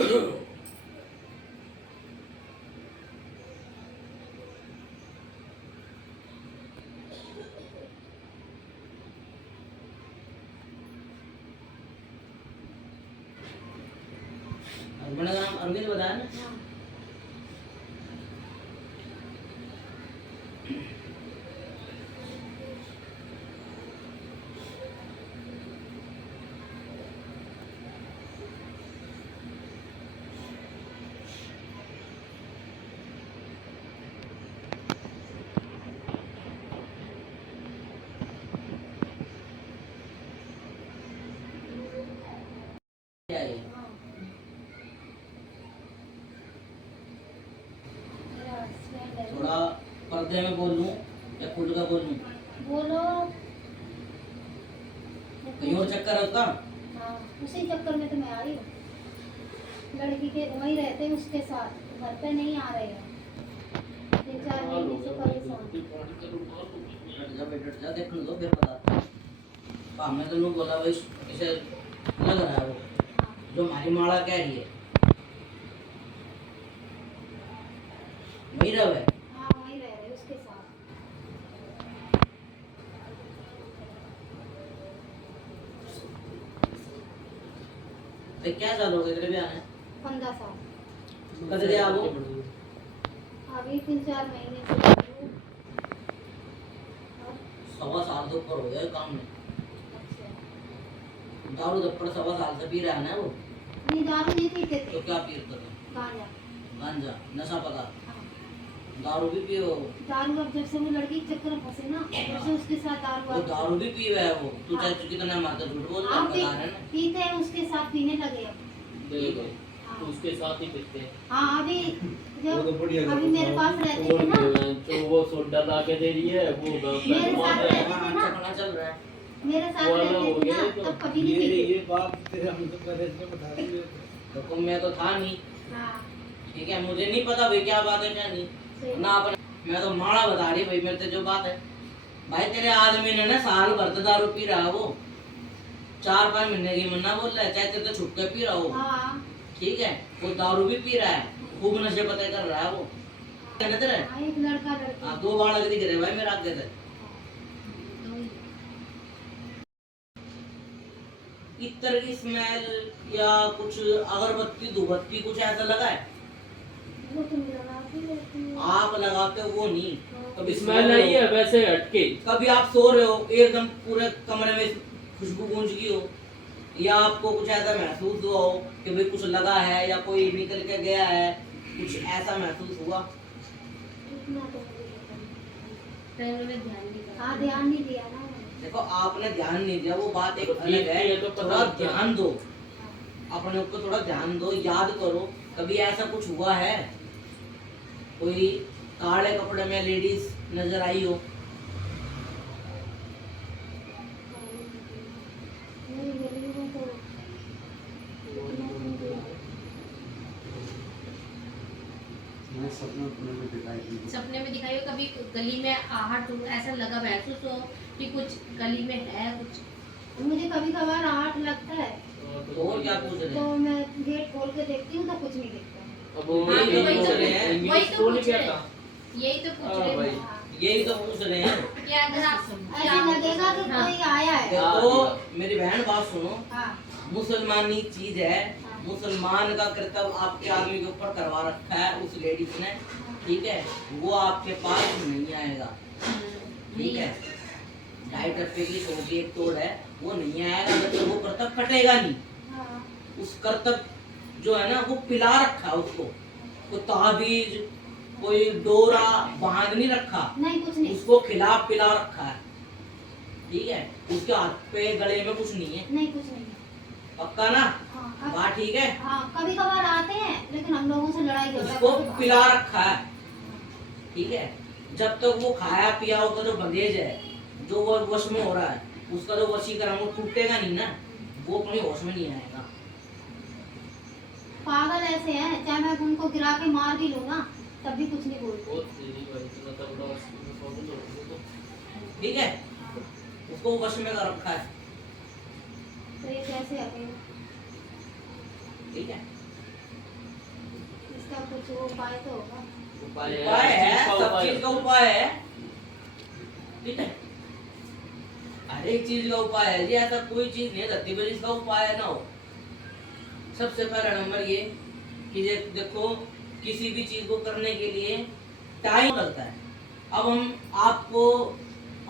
मेरा नाम अरविंद बताया ना। क्या है? थोड़ा पर्दे में बोलूं या खुल कर बोलूं? बोलो। कहीं और चक्कर है उसका? हाँ, उसी चक्कर में तो मैं आ रही हूँ। लड़की के वहीं रहते हैं उसके साथ, घर पे नहीं आ रहे हैं 3-4 महीने से परेशान। बैठ जा देख लो फिर पता। हमने तो लोग बोला भाई ऐसे लग रहा है वो जो हमारी माला कह रही है वही रहे। हाँ, वहीं रह रहे उसके साथ। तो क्या चालू हो गया तेरे ब्याह में? 15 साल। कद गया वो? अभी 3-4 महीने से। 1.25 साल तो ऊपर हो गया काम में। अच्छा। दारू दप्पड़ 1.25 साल से पी रहा है ना वो। नहीं, दारू नहीं पीते थे। तो क्या पीते थे? गांजा। गांजा नशा पदार्थ। हाँ। दारू भी पियो? दारू अब जब से वो लड़की के चक्कर में फंसे ना, तब से उसके साथ दारू। वो दारू भी पीवे है वो। तू चाहे कितना मारता झूठ बोल रहा आप है ना। पीते हैं, उसके साथ पीने लगे अब। देखो हाँ। उसके साथ ही पीते हैं। हाँ, अभी वो तो बढ़िया जब अभी मेरे पास रहते थे ना, जो वो सोडा ला के दे रही है वो मेरे साथ रहते थे ना, चखना चल रहा है। मेरे साथ वो अलग रहते हो थे गया ना, तो। तब कभी नहीं पीते। ये बात तेरे हम तो पहले से बता रही है। तो मैं तो था नहीं। हाँ, ठीक है, मुझे नहीं पता भाई क्या बात है क्या नहीं सही। ना। अपने मैं तो माड़ा बता रही भाई, मेरे से जो बात है भाई तेरे आदमी ने ना साल भर तो दारू पी रहा है वो। 4-5 महीने की मन्ना बोल रहा है, चाहे तेरे तो छुप के पी रहा हो। हाँ, ठीक है, वो दारू भी पी रहा है, खूब नशे पते कर रहा है वो। कहने तेरे हाँ, एक लड़का लड़की। 2 बालक दिख रहे भाई मेरे आगे से। इत्र की स्मेल या कुछ अगरबत्ती धूपबत्ती कुछ ऐसा लगा है? वो तुम लगाती रहती हो। आप लगाते हो वो नहीं। कभी स्मेल नहीं है वैसे हटके। कभी आप सो रहे हो एकदम पूरे कमरे में खुशबू गूंज गई हो, या आपको कुछ ऐसा महसूस हुआ हो कि भाई कुछ लगा है या कोई निकल के गया है, कुछ ऐसा महसूस हुआ? इतना तो मुझे पता नहीं। ध्यान नहीं दिया। हाँ, ध्यान नहीं दिया ना मैंने। देखो आपने ध्यान नहीं दिया वो बात एक तो अलग है। ठीक है, तो पता थोड़ा लगता है। ध्यान दो अपने ऊपर, थोड़ा ध्यान दो, याद करो कभी ऐसा कुछ हुआ है? कोई काले कपड़े में लेडीज नजर आई हो? मेरी गली में तो सपने में दिखाई हो कभी गली में आहट हो, ऐसा लगा महसूस हो कि कुछ गली में है कुछ? मुझे कभी कभार आहट लगता है, तो और क्या पूछ रहे तो हैं? मैं गेट खोल के देखती हूँ तो कुछ नहीं दिखता। अब वो हाँ, यही तो वही पूछ तो रहे हैं। वही तो स्कूल पूछ क्या रहे था? हैं। यही तो पूछ हाँ, रहे भाई। हैं हाँ, यही तो पूछ रहे हैं। कि अगर आप ऐसा लगेगा कि हाँ। कोई आया है। देखो मेरी बहन बात सुनो, हाँ, मुसलमानी चीज है, मुसलमान का कर्तव्य आपके आदमी के ऊपर करवा रखा है उस लेडीज ने। ठीक है, वो आपके पास नहीं आएगा। ठीक है, 2.5 रुपए की छोटी एक तोड़ है, वो नहीं आएगा जब तक वो कर्तव्य कटेगा नहीं। हाँ, उस कर्तव्य जो है ना वो पिला रखा है उसको, कोई ताबीज कोई डोरा बांध नहीं रखा, नहीं कुछ नहीं। उसको खिला पिला रखा है। ठीक है, उसके हाथ पे गले में कुछ नहीं है। नहीं कुछ नहीं। पक्का ना? हाँ, बात ठीक है। हाँ, कभी कभार आते हैं लेकिन हम लोगों से लड़ाई झगड़ा उसको करके भागते पिला हैं। रखा है। ठीक है, जब तक वो खाया पिया उसका जो बंदेज है, जो वो वश में हो रहा है, उसका जो वशीकरण वो टूटेगा नहीं ना, वो अपने होश में नहीं आएगा। पागल ऐसे हैं, चाहे मैं उनको गिरा के मार भी लूँ ना तब भी कुछ नहीं बोलते। बहुत तेरी भाई तो मतलब वो ठीक है, उसको वश में कर रखा है। तो ये कैसे अकेले? ठीक है, इसका कुछ उपाय तो होगा। उपाय उपाय है, चीज का सब उपाय। चीज का उपाय है। ठीक है, हर एक चीज का उपाय है जी, ऐसा कोई चीज नहीं है धरती पर जिसका उपाय ना हो। सबसे पहला नंबर ये कि देखो, किसी भी चीज को करने के लिए टाइम लगता है। अब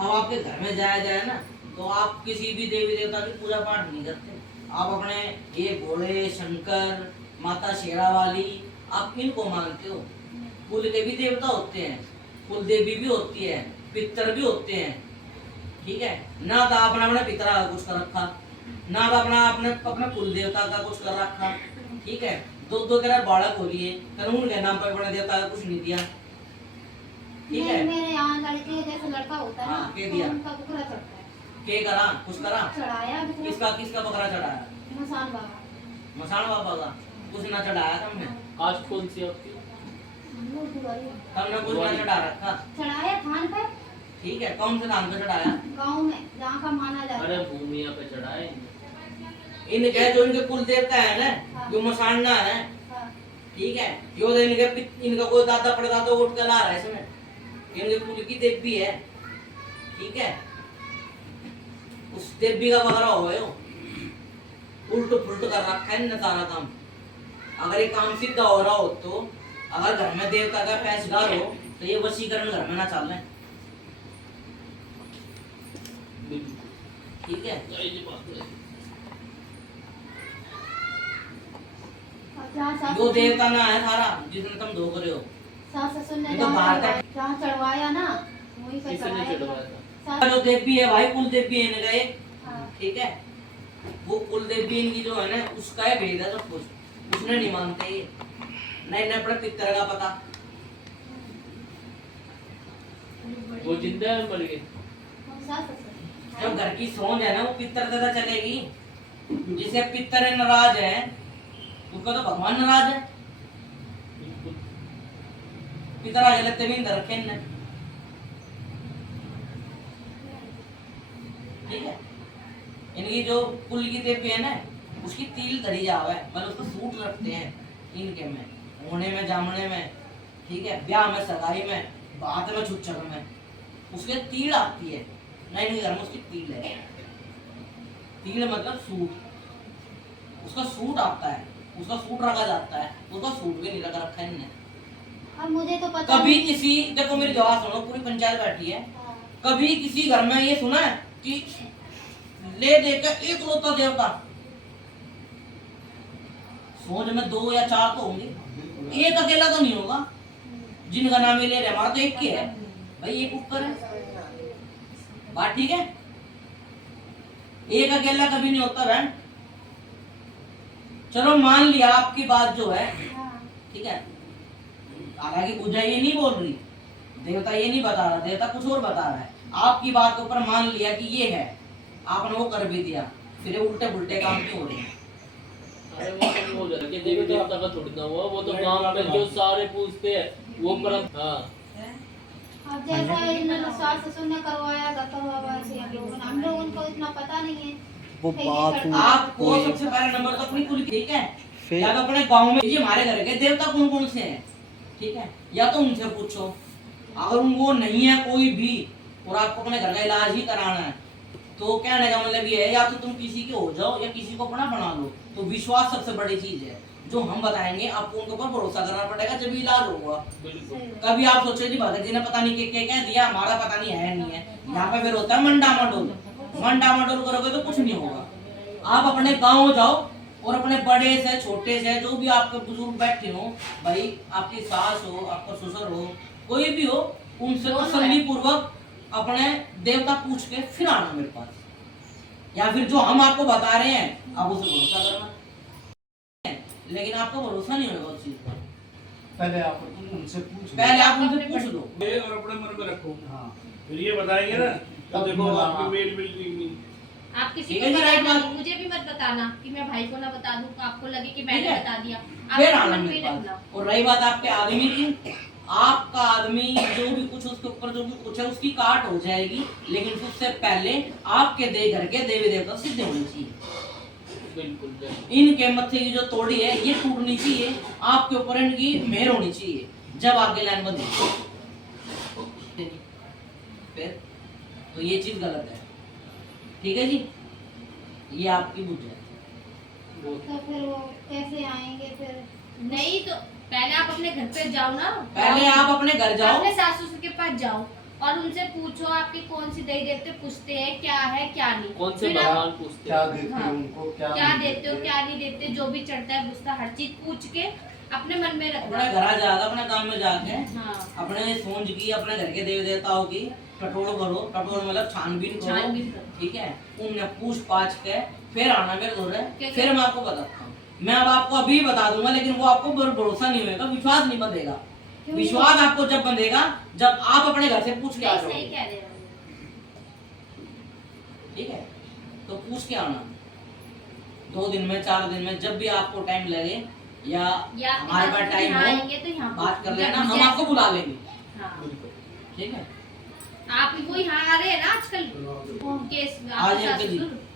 आपके घर में जाया जाए ना, तो आप किसी भी देवी देवता की पूजा पाठ नहीं करते। आप अपने ये भोले शंकर, माता शेरा वाली, आप इनको मानते हो। कुल के भी देवता होते हैं, कुल देवी भी होती है, पितर भी होते हैं। ठीक है ना, तो आपने अपने पितरा का कुछ कर रखा, ना तो अपने कुल देवता का कुछ कर रखा। ठीक है, दो तेरा बालक हो लिए, कानून के नाम पर अपने देवता का कुछ नहीं दिया। ठीक है, मेरे यहाँ लड़के जैसे लड़का होता है ना, हाँ, के तो दिया। उनका बुकरा चढ़ता है। के करा कुछ करा, चढ़ाया बुकरा। किसका बकरा चढ़ाया? मसान बाबा। मसान बाबा का कुछ ना चढ़ाया तुमने? कास्ट कौन सी आपकी? हम लोग दुआरी तुमने कुछ ना चढ़ा रखा। चढ़ाया थान पर, ठीक है, कौन से नाम पे चढ़ाया? गांव में जहाँ का माना जाता अरे है। भूमिया पे चढ़ाए। इनके जो इनके कुल देवता है ना, हाँ। जो मसानना है, हाँ। ठीक है, यो तो इनका कोई दादा परदादा उठ कर ला रहा है इसमें, इनके कुल की देवी है। ठीक है, उस देवी का बकरा हो गयो, उल्ट पुल्ट कर रखा है इनने सारा काम। अगर ये काम सीधा हो रहा हो, तो अगर घर में देवता का पैसगार हो, तो ये वशीकरण घर में ना चल रहे। ठीक है, और जहाँ सास जो देवता ना है सारा जिसने तुम धो करे हो, सास ससुर ने ये तो बात है। जहाँ चढ़वाया ना, वहीं पे किसने चढ़ाया। चढ़वाया था? सास- जो देवी है भाई, कुल देवी है इनका एक। हाँ। ठीक है, वो कुल देवी इनकी जो है ना, उसका है भेद है सब कुछ। उसने नहीं मानते ये, नहीं नहीं अपने पितर का पता। वो जिंदा है मर गए? हम सास ससुर। जब घर की सोच है ना, वो पितर दादा चलेगी। जिसे पितर नाराज है, उसका तो भगवान नाराज है। पितर आगे लगते भी इंदर रखे इनने। ठीक है, इनकी जो कुल की देवी है ना, उसकी तिल धरी जावे, मतलब उसको सूट रखते हैं इनके में, होने में, जामने में। ठीक है, ब्याह में, सगाई में, बात में, छुच्छर में, उसके तिल आती है। नहीं घर में उसकी तिल है। तिल मतलब सूट, उसका सूट आता है, उसका सूट रखा जाता है, उसका सूट भी नहीं रखा रखा है इनने। अब मुझे तो पता कभी नहीं। किसी, देखो मेरी जवाब सुनो, पूरी पंचायत बैठी है, हाँ। कभी किसी घर में ये सुना है कि ले देकर एक लोता देवता? सोच में 2 या 4 तो होंगे, एक अकेला तो नहीं होगा जिनका नाम ये ले रहे। हमारा तो एक ही है भाई, एक ऊपर है। बात ठीक है, एक अकेला कभी नहीं होता बहन। चलो मान लिया आपकी बात जो है, हाँ। ठीक है, हालांकि पूजा ये नहीं बोल रही, देवता ये नहीं बता रहा, देवता कुछ और बता रहा है। आपकी बात के ऊपर मान लिया कि ये है, आपने वो कर भी दिया, फिर ये उल्टे पुल्टे काम क्यों हो रहे हैं? अरे वो तो घर के देवी देवता का थोड़ी ना हुआ, वो तो गांव में जो सारे पूछते हैं वो परम। हाँ, अब जैसा इन्होंने सास ससुर ने करवाया, करवाया ऐसे हम लोगों को इतना पता नहीं है। वो ठीक है, बात करता- आपको सबसे पहला नंबर तो अपनी कुल, ठीक है, या तो अपने गांव में, ये हमारे घर के देवता कौन कौन से हैं, ठीक है, या तो उनसे पूछो। अगर वो नहीं है कोई भी, और आपको अपने घर का इलाज ही कराना है, तो कहने का मतलब ये है, या तो तुम किसी के हो जाओ, या किसी को अपना बना लो। तो विश्वास सबसे बड़ी चीज है, जो हम बताएंगे आपको उनके ऊपर भरोसा करना पड़ेगा, जब इलाज होगा। बिल्कुल। सही बात। कभी आप सोचो जी भगत जी ने पता नहीं क्या कह दिया, हमारा पता नहीं है नहीं है, यहाँ पे फिर होता है मंडामडोल। मंडामडोल करोगे तो कुछ नहीं होगा। आप अपने गांव जाओ, और अपने बड़े से छोटे से जो भी आपके बुजुर्ग बैठे हो, भाई आपकी सास हो, आपका ससुर हो, कोई भी हो, उनसे तसल्ली पूर्वक अपने देवता पूछ के फिर आना मेरे पास, या फिर जो हम आपको बता रहे हैं आप उसे भरोसा करना। लेकिन आपको भरोसा नहीं होगा उस चीज पर, पहले आप उनसे पूछ लो। पहले आप उनसे पूछ लो। ये और अपने मन में रखो, हाँ, फिर ये बताएंगे ना, तो तब देखो मिला। आपकी मेल मिलती नहीं। आप किसी ठीक को है जी, राइट बताना, बात। मुझे भी मत बताना कि मैं भाई को ना बता दूं, तो आपको लगे कि ठीक मैंने है। बता दिया। फिर आप आना मन मेरे में रखना। पास। और रही बात आपके आदमी की, आपका आदमी जो भी कुछ उसके ऊपर जो भी कुछ है उसकी काट हो जाएगी, लेकिन उससे पहले आपके दे घर के देवी देवता सिद्ध होने चाहिए। बिल्कुल बिल्कुल। इनके मत्थे की जो तोड़ी है ये टूटनी चाहिए, आपके ऊपर इनकी मेहर होनी चाहिए, जब आगे लाइन बंदी। फिर तो ये चीज गलत है, ठीक है जी, ये आपकी बुझ है। वो तो फिर वो कैसे आएंगे फिर? नहीं तो पहले आप अपने घर पे जाओ ना, पहले आप अपने घर जाओ, अपने सास ससुर के पास जाओ और उनसे पूछो आपकी कौन सी दही देते, पूछते हैं क्या है क्या नहीं, कौन से फिर आप भगवान पूछते क्या हैं? देते हाँ। हो उनको, क्या क्या नहीं देते हो क्या नहीं देते, जो भी चढ़ता है बुझता हर चीज पूछ के अपने मन में अपने रखना। घर जाकर अपने काम में जाके हाँ अपने सोच की, अपने घर के देवी देवताओं की टटोल करो, टटोल मतलब छानबीन करो, छानबीन करो। ठीक है, उन्हें पूछ पाछ के फिर आना मेरे घर है, क्या- फिर मैं आपको बताता हूँ। मैं अब आपको अभी बता दूंगा, लेकिन वो आपको भरोसा नहीं होगा, विश्वास नहीं बंधेगा। क्यों? विश्वास आपको जब बंधेगा जब आप अपने घर से पूछ के आ नहीं, सही जाओगे, कह रहे हो। ठीक है, तो पूछ के आना 2 दिन में 4 दिन में, जब भी आपको टाइम लगे या या हमारे पास टाइम यहाँ हो आएंगे तो यहाँ बात कर जब लेना, हम जैसे- आपको बुला लेंगे, हाँ बिल्कुल। ठीक है। आप वो यहाँ आ रहे हैं ना आजकल केस आज आपके अंकल जी। सास ससुर